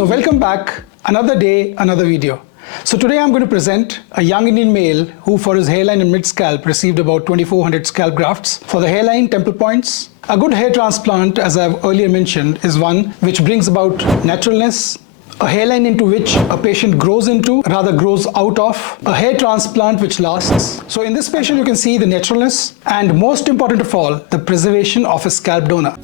So welcome back, another day, another video. So today I'm going to present a young Indian male who for his hairline and mid-scalp received about 2400 scalp grafts. For the hairline, temple points. A good hair transplant, as I've earlier mentioned, is one which brings about naturalness, a hairline into which a patient grows out of, a hair transplant which lasts. So in this patient you can see the naturalness and, most important of all, the preservation of a scalp donor.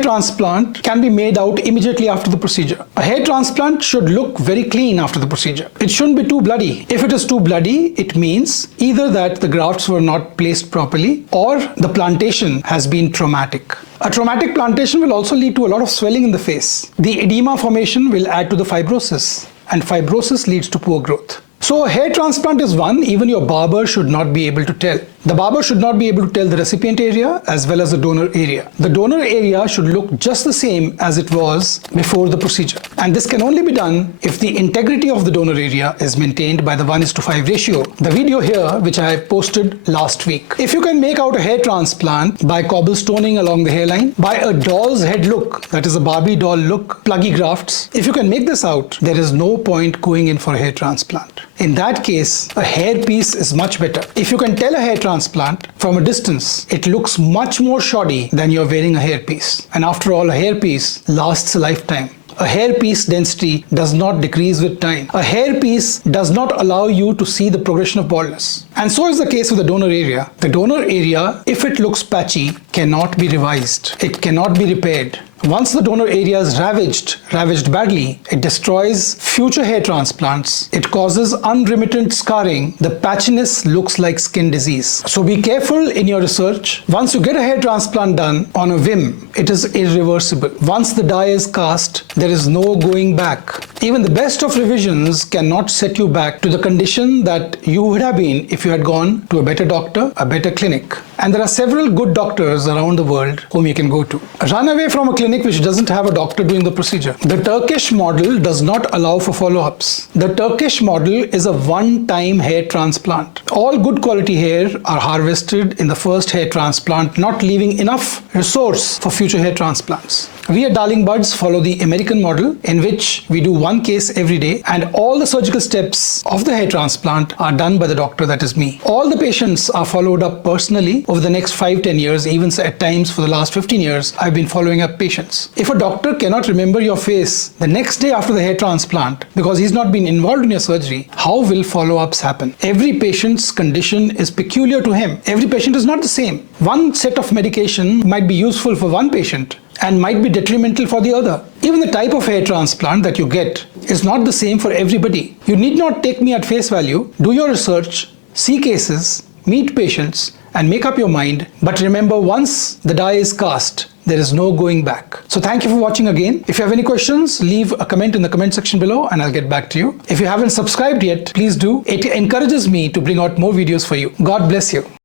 Transplant can be made out immediately after the procedure. A hair transplant should look very clean after the procedure. It shouldn't be too bloody. If it is too bloody, it means either that the grafts were not placed properly or the plantation has been traumatic. A traumatic plantation will also lead to a lot of swelling in the face. The edema formation will add to the fibrosis, and fibrosis leads to poor growth. So a hair transplant is one even your barber should not be able to tell. The barber should not be able to tell the recipient area as well as the donor area. The donor area should look just the same as it was before the procedure. And this can only be done if the integrity of the donor area is maintained by the 1:5 ratio. The video here, which I posted last week. If you can make out a hair transplant by cobblestoning along the hairline, by a doll's head look, that is a Barbie doll look, pluggy grafts, if you can make this out, there is no point going in for a hair transplant. In that case, a hair piece is much better. If you can tell a hair transplant from a distance, it looks much more shoddy than you're wearing a hair piece. And after all, a hair piece lasts a lifetime. A hair piece density does not decrease with time. A hair piece does not allow you to see the progression of baldness. And so is the case with the donor area. The donor area, if it looks patchy, cannot be revised. It cannot be repaired. Once the donor area is ravaged badly, it destroys future hair transplants. It causes unremittent scarring. The patchiness looks like skin disease. So be careful in your research. Once you get a hair transplant done on a whim, it is irreversible. Once the die is cast, there is no going back. Even the best of revisions cannot set you back to the condition that you would have been if you had gone to a better doctor, a better clinic. And there are several good doctors around the world whom you can go to. Run away from a clinic which doesn't have a doctor doing the procedure. The Turkish model does not allow for follow-ups. The Turkish model is a one-time hair transplant. All good quality hair are harvested in the first hair transplant, not leaving enough resource for future hair transplants. We at Darling Buds follow the American model in which we do one case every day and all the surgical steps of the hair transplant are done by the doctor, that is me. All the patients are followed up personally over the next 5-10 years, even at times for the last 15 years, I've been following up patients. If a doctor cannot remember your face the next day after the hair transplant because he's not been involved in your surgery, how will follow-ups happen? Every patient's condition is peculiar to him. Every patient is not the same. One set of medication might be useful for one patient and might be detrimental for the other. Even the type of hair transplant that you get is not the same for everybody. You need not take me at face value. Do your research, see cases, meet patients, and make up your mind. But remember, once the die is cast, there is no going back. So thank you for watching again. If you have any questions, leave a comment in the comment section below and I'll get back to you. If you haven't subscribed yet, please do. It encourages me to bring out more videos for you. God bless you.